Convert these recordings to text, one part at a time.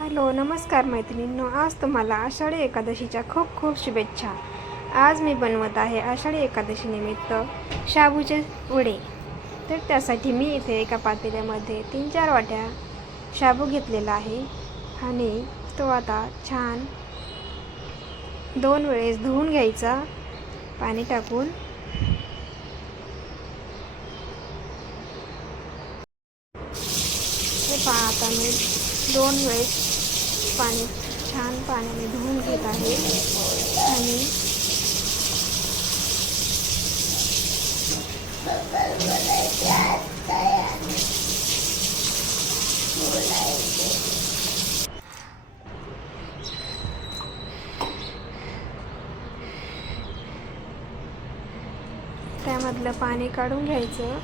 Hello नमस्कार मैत्रिणींनो. आज तुम्हाला आषाढी एकादशीच्या खूप खूप शुभेच्छा. आज मी बनवत आहे आषाढी एकादशीनिमित्त शाबूचे वडे. तर त्यासाठी मी इथे एका पातेल्यामध्ये तीन चार वाट्या शाबू घेतलेला आहे आणि तो आता छान दोन वेळेस धुवून घ्यायचा. पाणी टाकून. हे पहा आता मी दोन वेळेस पाणी छान पाण्याने धुवून घेत आहे. आणि त्यामधलं पाणी काढून घ्यायचं.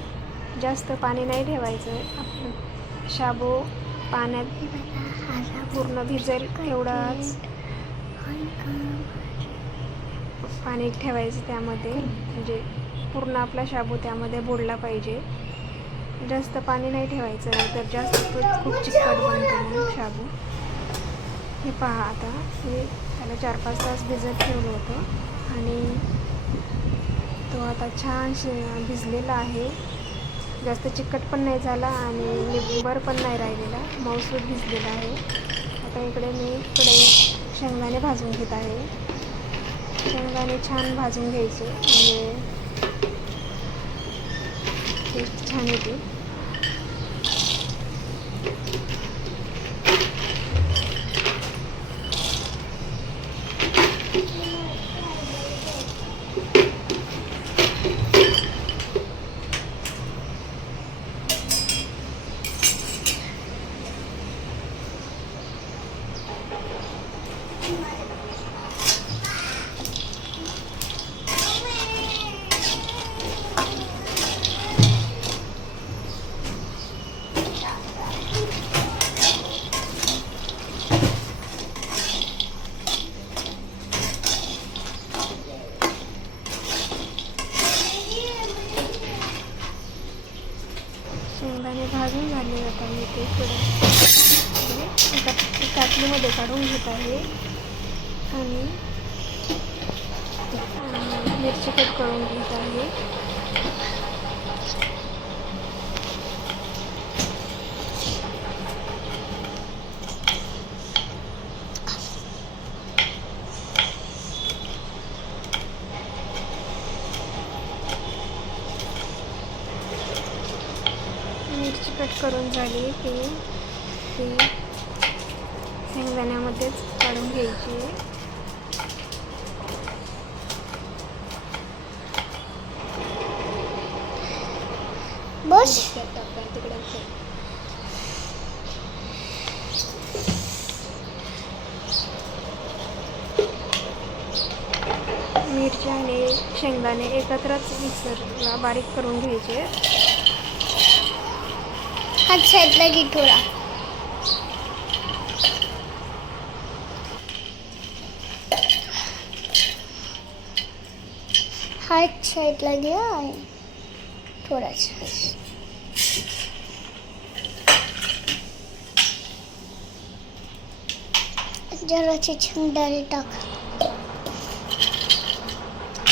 जास्त पाणी नाही ठेवायचं. आपलं शाबू पाण्यात पूर्ण भिजेल एवढाच. पाणी ठेवायचं त्यामध्ये म्हणजे पूर्ण आपला शाबू त्यामध्ये बुडला पाहिजे. जास्त पाणी नाही ठेवायचं नाही तर जास्त खूप चिकट बनतो शाबू. हे पहा आता मी त्याला चार पाच तास भिजत ठेवलं होतं. आणि तो आता छान शि भिजलेला आहे. जास्त चिकट पण नाही झाला आणि निंबर पण नाही राहिलेला. मऊसूद भिजलेला आहे. आता इकडे मी इकडे शेंगदाणे भाजून घेत आहे. शेंगदाणे छान भाजून घ्यायचे म्हणजे टेस्ट छान येते. शेंगदाणे भाजून झाले आता मी ते आहे. एका काढून घेत आहे. आणि मिरची कट करून घेत आहे. मिरची कट करून झाली की ती शेंगदाण्यामध्येच काढून घ्यायची. आहे बस. मिरची आणि शेंगदाणे एकत्रच मिक्सरला बारीक करून घ्यायचे. हात साईडला घे थोडा हात साईडला घ्या आणि थोडासा जराचे शेंगदाणे टाक.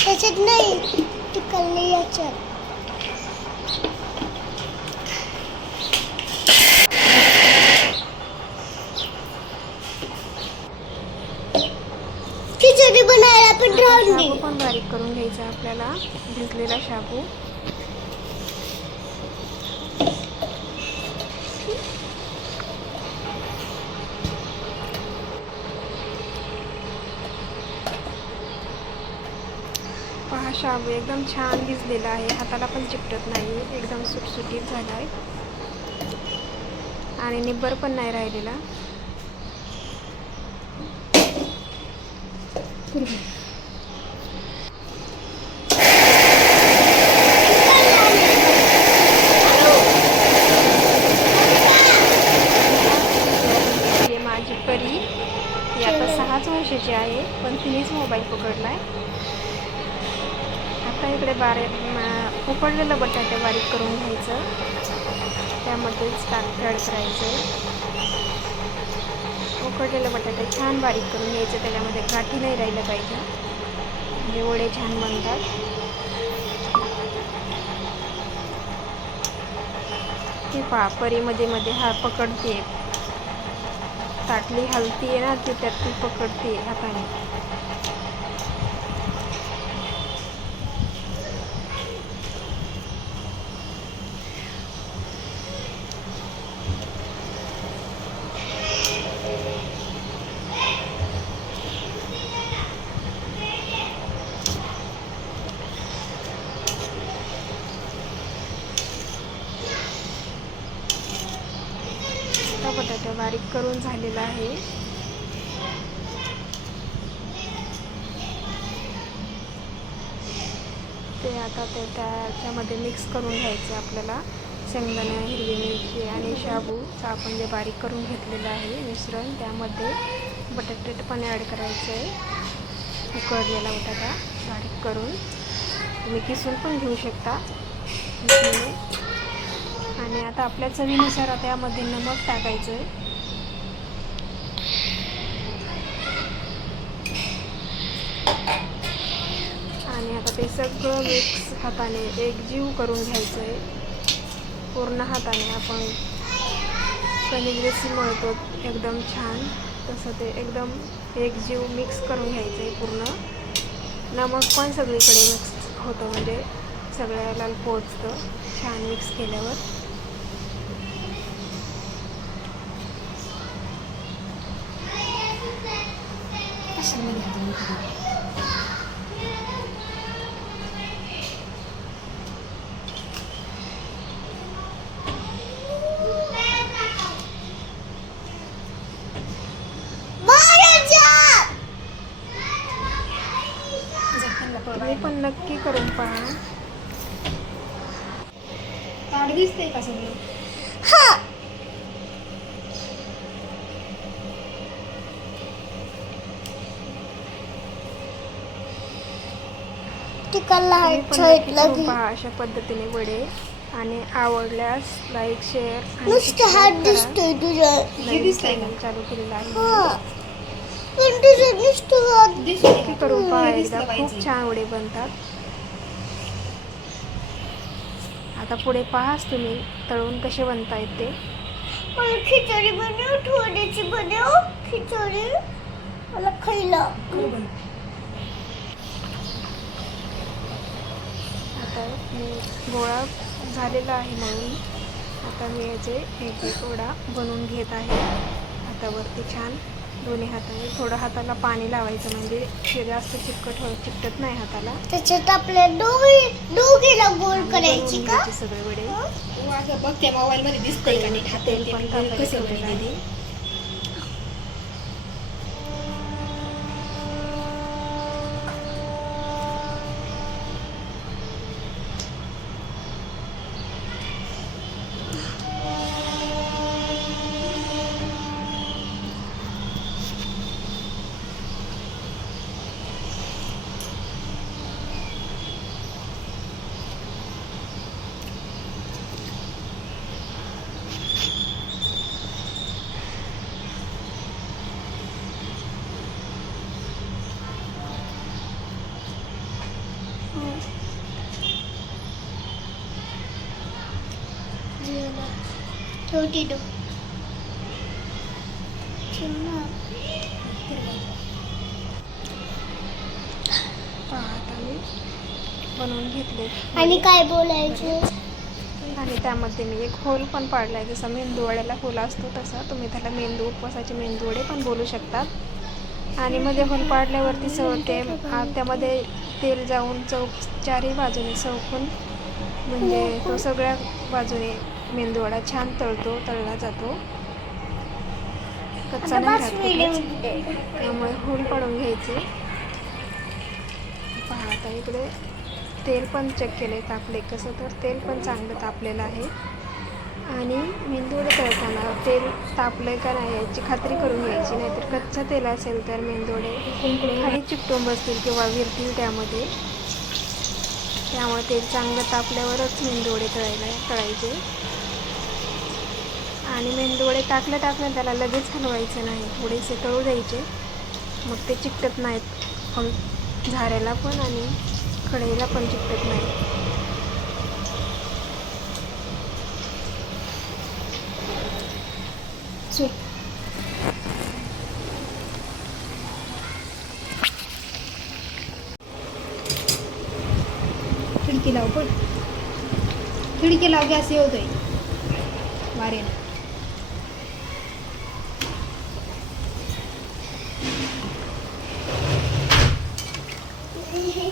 त्याच्यात नाही टिकलले याच्यात. खिचडी बनायला पण राहून शाबू दे. पण बारीक करून घ्यायचा आपल्याला. भिजलेला शाबू. पहा शाबू एकदम छान भिजलेला आहे. हाताला पण चिकटत नाही. एकदम सुटसुटीत झाला आहे आणि निब्बर पण नाही राहिलेला. माझी परी. ही आता सहाच वर्षाची आहे पण तिनेच मोबाईल पकडलाय. आता इकडे बारीक उकडलेलं बटाटे बारीक करून घ्यायचं. त्यामध्येच टाक करायचं उकडलेलं बटाटे छान बारीक करून घ्यायचे त्याच्यामध्ये गाठी नाही राहिलं पाहिजे. म्हणजे वडे छान बनतात. हे पहा परीमध्ये मध्ये हा पकडते. ताटली हलती आहे ना ती त्यात ती पकडते हाताने. बटाटा बारीक करून झालेला आहे. ते आता ते त्याच्यामध्ये मिक्स करून घ्यायचं आपल्याला. शेंगदाणा हिरवी मिरची आणि शाबूचं आपण जे बारीक करून घेतलेलं आहे मिश्रण त्यामध्ये बटाटे पण ॲड करायचं आहे. उकडलेला बटाटा बारीक करून. तुम्ही किसून पण घेऊ शकता. आणि आता आपल्या चवीनुसार त्यामध्ये नमक टाकायचं आहे आणि आता ते सगळं मिक्स हाताने एकजीव करून घ्यायचं आहे पूर्ण हाताने आपण कणिक जशी मळतो एकदम छान. तसं ते एकदम एकजीव मिक्स करून घ्यायचं आहे पूर्ण. नमक पण सगळीकडे मिक्स होतं म्हणजे सगळ्याला पोचतं. छान मिक्स केल्यावर. तुम्ही पण नक्की करून पहा ताट दिसतंय का सगळं हा पहा अशा पद्धतीने वडे आणि आवडल्यास लाईक शेअर आणि नुसतं हात. दिसतोय तुझा नवीन दिसतंय का? channel चालू केलेला आहे. हा. पण तुझं नुसतं हात दिसतंय नक्की का? करून पहा एकदा. खूप. छान वडे बनतात. आता पुढे पाहाच तुम्ही तळून कसे बनतायत ते. मला खिचडी बनव थोडीशी बनव. खिचडी. मला खायला. आता मी गोळा झालेला आहे म्हणून आता मी याचे एक एक वडा बनवून घेत आहे. हातावरती छान दोन्ही हाताने थोडं हाताला पाणी लावायचं म्हणजे ते जास्त चिकट हो चिकटत नाही हाताला. त्याच्यात आपल्या दोघी दोघीला गोल करायची का? सगळे वडे. तू असं बघ त्या मोबाईल मध्ये दिसतंय का नाही? हातात तेल ते पण टाकायचं आता मी बनवून घेतले. आणि काय बोलायचं? आणि त्यामध्ये मी एक होल पण पाडला आहे जसा मेंदू वड्याला होल असतो तसा. तुम्ही त्याला मेंदू उपवासाचे मेंदू वडे पण बोलू शकतात. आणि मध्ये होल पाडल्यावरती सव ते आ- त्यामध्ये तेल जाऊन चौक चारही बाजूने चौकून म्हणजे तो सगळ्या बाजूने मेंदूवडा छान तळतो तळला जातो. कच्चा. त्यामुळे होल पाडून घ्यायचे. पहा आता इकडे तेल पण चेक केले तापले. कसं तर तेल पण चांगलं तापलेलं आहे. आणि मेंदूवडे तळताना तेल तापलं का नाही याची खात्री करून घ्यायची. नाहीतर कच्चं तेल असेल तर मेंदूवडे खाली चिकटून बसतील किंवा विरतील त्यामध्ये. त्यामुळे तेल चांगलं तापल्यावरच मेंदूवडे तळायला तळायचे. आणि मेंदूवडे टाकलं टाकलं त्याला लगेच हलवायचं नाही. थोडेसे तळू द्यायचे. मग ते चिकटत नाहीत. फळ झाऱ्याला पण आणि कढईला पण चिकटत नाही सो खिडकी लाव पण. खिडकी लाव गॅस येतोय वारेन छान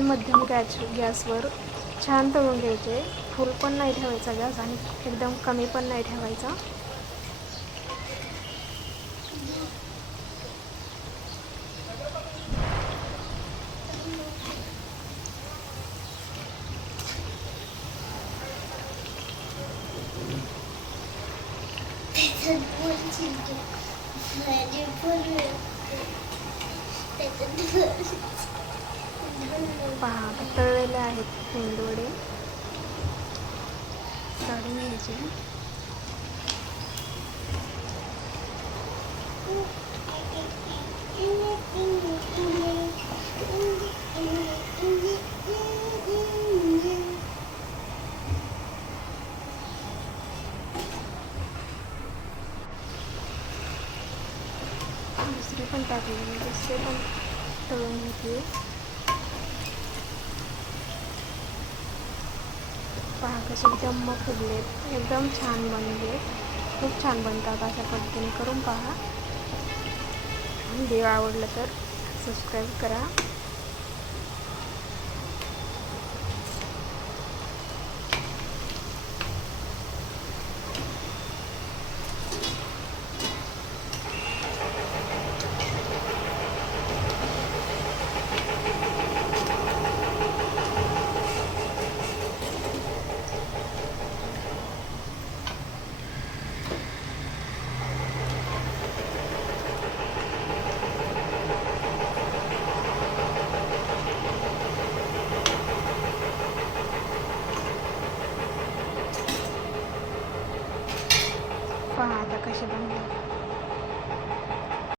मध्यम गॅस गॅसवर छान तळून घ्यायचे. फुल पण नाही ठेवायचा गॅस आणि एकदम कमी पण नाही ठेवायचा. त्याच्यात पहा तळलेले आहेत मेंदूवडे काढून घ्यायचे. दुसरे पण टाकले. दुसरे पण तळून घेतले. असे कसे जम्म फुगलेत एकदम छान बनले. खूप छान बनतात अशा पद्धतीने. करून पहा. व्हिडिओ आवडला तर सबस्क्राईब करा.